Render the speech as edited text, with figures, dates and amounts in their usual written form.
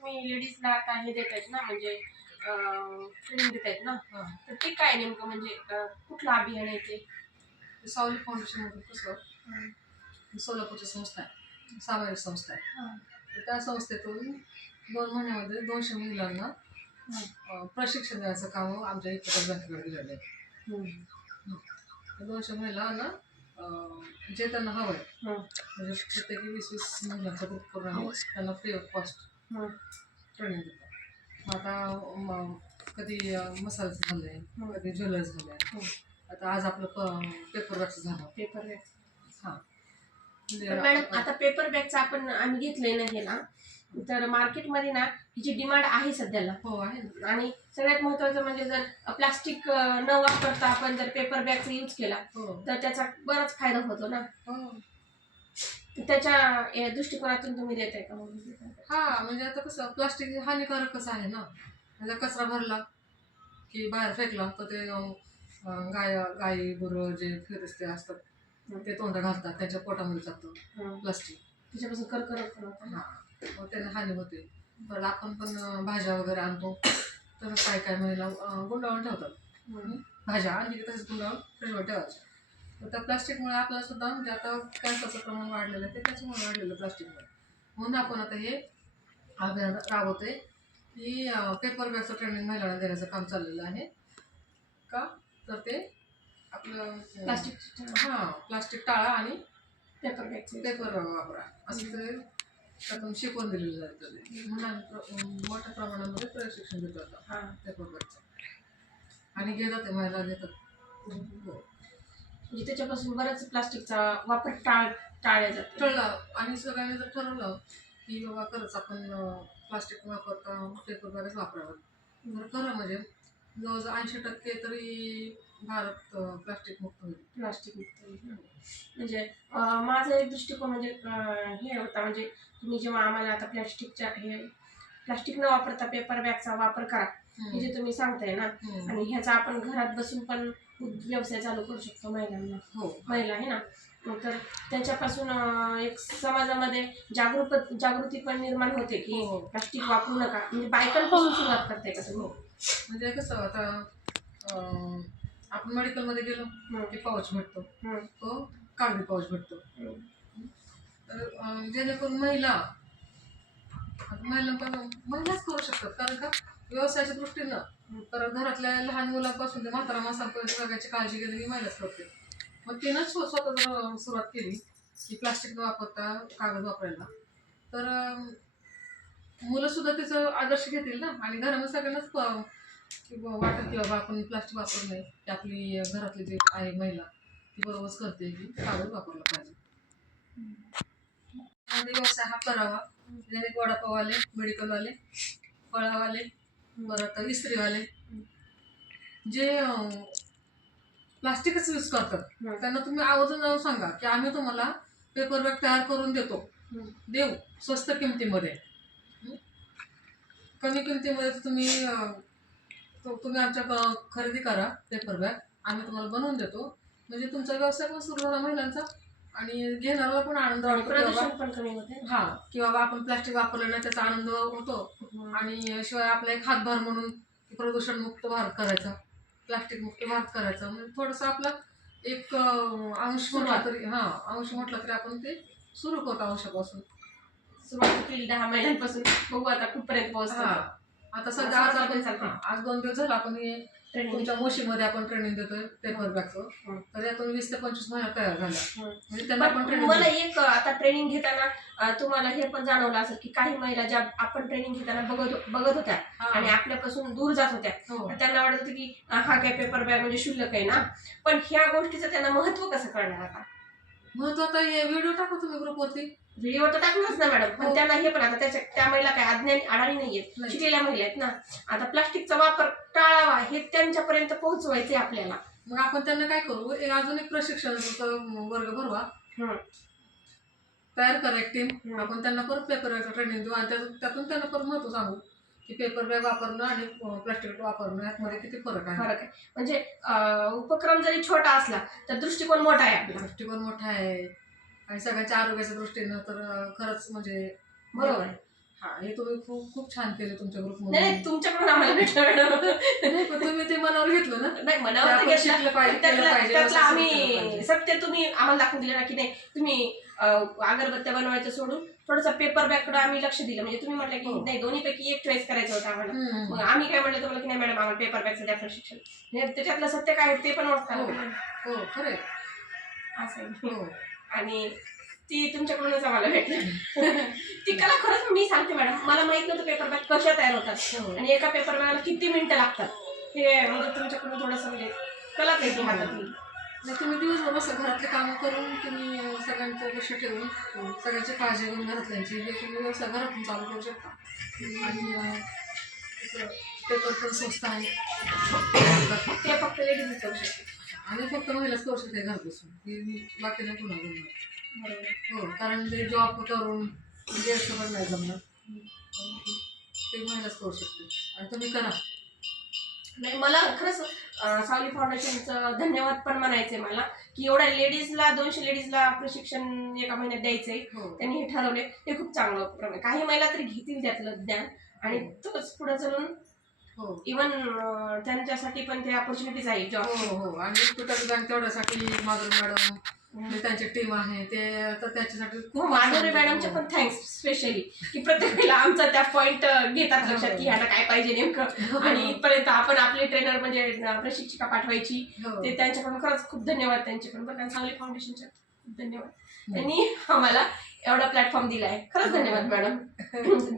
तुम्ही लेडीजला आता हे देत आहेत ना, म्हणजे ट्रेनिंग देत आहेत ना, हां. तर ते काय नेमकं म्हणजे कुठलं अभियान आहे ते? सावली फाउंडेशनमधून कसं हं. सोलापूरची संस्था आहे, सामाजिक संस्था आहे. हां. तर त्या संस्थेतून 2 महिन्यामध्ये 200 महिलांना प्रशिक्षण द्यायचं काम आमच्या इतर बँकेकडे दिलेलं आहे. हं. त्या 200 महिलांना जे त्यांना हवं आहे, हं. म्हणजे प्रत्येकी 20-20 महिलांचा ग्रुप करून आम्ही त्यांना फ्री ऑफ कॉस्ट हं. ट्रेनिंग देतो. मग आता कधी मसाल्याचं झालं आहे, कधी ज्वेलर्स झालं आहे. आता आज आपलं पेपर वर्कचं झालं. Paper bag. हां. पण मॅडम आता पेपर बॅगचं आम्ही घेतलंय ना हे ना, तर मार्केटमध्ये ना हिची डिमांड आहे सध्याला. हो आहे ना. आणि सगळ्यात महत्त्वाचं म्हणजे जर प्लास्टिक न वापरता आपण जर पेपर बॅगचा यूज केला हो. तर त्याचा बराच फायदा होतो ना. हो. त्याच्या या दृष्टिकोनातून तुम्ही देताय का मग? हां, म्हणजे आता कसं प्लास्टिक हानिकारकच आहे ना. म्हणजे कचरा भरला की बाहेर फेकला तर ते गाई गुरं जे फिरस्ते असतात ते तोंड घालतात, त्यांच्या पोटामध्ये जातं प्लास्टिक. त्याच्यापासून कर्करोग पण होतो. हां, मग त्याने हानी होते. तर आपण पण भाज्या वगैरे आणतो तर काय महिला गुंडाळून ठेवतात. भाज्या आणली की तसंच गुंडाळून फ्रीजवर ठेवायच्या. तर त्या प्लास्टिकमुळे आपल्याला सुद्धा म्हणजे आता कॅन्सरचं प्रमाण वाढलेलं आहे, ते त्याच्यामुळे वाढलेलं प्लास्टिकमुळे. म्हणून आपण आता हे अभियान राबवतोय की पेपर बॅगचं ट्रेनिंग महिलांना देण्याचं काम चाललेलं आहे. का तर ते आपलं प्लास्टिक टाळा आणि पेपर वापरा असं ते त्यातून शिकवून दिलेलं जातं. म्हणून मोठ्या प्रमाणामध्ये प्रशिक्षण देत होतं पेपर बॅगचं आणि घेतात ते महिला घेतात. म्हणजे त्याच्यापासून बराच प्लास्टिकचा वापर टाळला जातो. टळलं आणि सगळ्यांनी जर ठरवलं की बाबा खरंच आपण प्लास्टिक वापरता पेपर बॅगच वापरावं, तर खरं म्हणजे जवळजवळ 80% तरी भारत प्लास्टिक मुक्त होईल. म्हणजे माझा एक दृष्टिकोन म्हणजे हे होता, म्हणजे तुम्ही जेव्हा आम्हाला आता प्लास्टिक न वापरता पेपर बॅगचा वापर करा हे जे तुम्ही सांगताय ना, आणि ह्याचा आपण घरात बसून पण व्यवसाय चालू करू शकतो महिलांना. महिला आहे ना, तर त्याच्यापासून एक समाजामध्ये जागृती पण निर्माण होते की प्लास्टिक वापरू नका. म्हणजे बायकांपासून सुरुवात करते का तुम्ही? म्हणजे कसं आता आपण मेडिकलमध्ये गेलो की पाऊच भेटतो, तो कागदी पाऊच भेटतो. तर जेणेकरून महिलाच करू शकतात, कारण का व्यवसायाच्या दृष्टीनं तर घरातल्या लहान मुलांपासून ते म्हातारा माणसांपर्यंत सगळ्याची काळजी घेणं ही महिलाच करते. मग तिनंच स्वतः जर सुरुवात केली की प्लास्टिक न वापरता कागद वापरायला, तर मुलं सुद्धा त्याचं आदर्श घेतील ना. आणि घरामध्ये सगळ्यांनाच वाटत की बाबा आपण प्लास्टिक वापरू नये, की आपली घरातली जी आहे महिला ती बरोबरच करते की कागद वापरला पाहिजे. व्यवसाय हा करावा, ज्याने वडापाववाले, मेडिकलवाले, फळावाले, परत इस्त्रीवाले जे प्लास्टिकच यूज करतात त्यांना तुम्ही आवर्जून जाऊन सांगा की आम्ही तुम्हाला पेपर बॅग तयार करून देऊ स्वस्त किमतीमध्ये. कमी किमतीमध्ये तुम्ही आमच्या खरेदी करा पेपर बॅग, आम्ही तुम्हाला बनवून देतो. म्हणजे तुमचा व्यवसाय पण सुरू झाला महिलांचा आणि घेणारा पण आनंद वाटतो. प्रदूषण पण कमी होते. की बाबा आपण प्लास्टिक वापरलं नाही त्याचा आनंद होतो. आणि शिवाय आपला एक हातभार म्हणून प्रदूषण मुक्त भारत करायचा, प्लास्टिक मुक्त भारत करायचा. म्हणजे थोडंसं आपला एक अंश म्हटलं तरी आपण ते सुरू करतो अंशापासून. सुरुवात केली 10 महिन्यांपासून, बघू आता कुठपर्यंत पोहोचतो. आता सध्या आज 2 दिवस झाला आपण तुमच्या मोशीमध्ये आपण ट्रेनिंग देतोय पेपर बॅगचं. तर यातून 20 ते 25 महिला तयार झाल्या. म्हणजे त्यांना आपण ट्रेनिंग. मला एक आता ट्रेनिंग घेताना तुम्हाला हे पण जाणवलं असेल की काही महिला ज्या आपण ट्रेनिंग घेताना बघत होत्या आणि आपल्यापासून दूर जात होत्या, त्यांना वाटत होतं की हा काय पेपर बॅग म्हणजे शुल्लक आहे ना. पण ह्या गोष्टीचं त्यांना महत्व कसं कळणार? आता महत्व आता हे व्हिडिओ टाकू तुम्ही ग्रुपवरती. व्हिडिओ तर टाकणारच ना मॅडम, पण त्यांना हे पण आता त्या महिला काय अडाणी नाहीयेत, शिकलेल्या महिला आहेत ना. आता प्लास्टिकचा वापर टाळावा हे त्यांच्यापर्यंत पोहोचवायचे आपल्याला. मग आपण त्यांना काय करू, अजून एक प्रशिक्षण वर्ग भरवा, तयार करा एक टीम. आपण त्यांना परत पेपर बॅगचं ट्रेनिंग देऊ आणि त्यातून त्यांना परत महत्व सांगू की पेपर बॅग वापरणं आणि प्लास्टिक वापरणं यामध्ये किती फरक आहे. म्हणजे उपक्रम जरी छोटा असला तर दृष्टिकोन मोठा आहे आपला. दृष्टिकोन मोठा आहे आणि सगळ्यांच्या आरोग्याच्या दृष्टीनं तर खरंच म्हणजे बरोबर आहे. हा, हे तुम्ही खूप खूप छान केलं तुमच्या नाही ग्रुपमध्ये. नाही, तुमच्याकडून आम्हाला भेटलं मॅडम. नाही, पण तुम्ही ते मनावर घेतलं ना, नाही की मनावर आपण घेतलं, शिकलं पाहिजे, केलं पाहिजे, त्यातलं असं केलं आम्ही पाहिजे. सत्य तुम्ही आम्हाला दाखवून दिलं ना की नाही तुम्ही अगरबत्त्या बनवायचं सोडून थोडंसं पेपर बॅगकडे आम्ही लक्ष दिलं. म्हणजे तुम्ही म्हटलं की हो. नाही दोन्हीपैकी एक चॉईस करायचं होतं आम्हाला. हम्म. मग आम्ही काय म्हटलं तुम्हाला की नाही मॅडम आम्हाला पेपर बॅगचं द्या प्रशिक्षण. म्हणजे त्याच्यातलं सत्य काय आहे ते पण ओळखता हो. आलं. हो, खरंय. असं आहे. हो. आणि ती तुमच्याकडूनच आम्हाला भेटली. ती कला खरंच मी सांगते मॅडम, मला माहित नव्हतं पेपर बॅग कशा तयार होतात हो. आणि एका पेपर बॅगला किती मिनिटं लागतात. हे म्हणजे तुमच्याकडून थोडंसं म्हणजे कलाच आहे ती हातातली. नाही, तुम्ही दिवसभर मस्त घरातले कामं करून तुम्ही सगळ्यांचं लक्ष ठेवून सगळ्यांची काळजी घेऊन घरातल्यांची हे तुम्ही व्यवसाय घरातून चालू करू शकता. आणि पेपर पण स्वस्त आहे. ते फक्त लेडीजच करू शकते. आणि फक्त महिलाच करू शकते घर बसून, की बाकी नाही पुन्हा जमणार. बरोबर. हो, कारण ते जॉब करून जेंट्स पण नाही जमणार, ते महिलाच करू शकते आणि तुम्ही करा. नाही मला खरंच सावली फाउंडेशनचं धन्यवाद पण म्हणायचंय मला की एवढ्या लेडीजला 200 लेडीजला प्रशिक्षण एका महिन्यात द्यायचंय. हो. त्यांनी हे ठरवले हे खूप चांगलं उपक्रम आहे. काही महिला तरी घेतील त्यातलं ज्ञान आणि तोच पुढे चालून हो. इवन त्यांच्यासाठी पण ते ऑपॉर्च्युनिटीज आहे हो. जॉब. हो. आणि टोटल बँक तेवढ्यासाठी माधुरी मॅडम म्हणजे त्यांची टीम आहे ते, तर त्याच्यासाठी खूप माधुरी मॅडमचे पण थँक्स स्पेशली की प्रत्येक वेळेला आमचा त्या पॉइंट घेतात लक्षात की ह्यांना काय पाहिजे नेमकं. आणि इथपर्यंत आपण आपले ट्रेनर म्हणजे प्रशिक्षिका पाठवायची हो. ते त्यांच्याकडून खरंच खूप धन्यवाद त्यांचे पण. पण सावली फाउंडेशनचे खूप धन्यवाद. त्यांनी आम्हाला एवढा प्लॅटफॉर्म दिलाय. खरंच धन्यवाद मॅडम.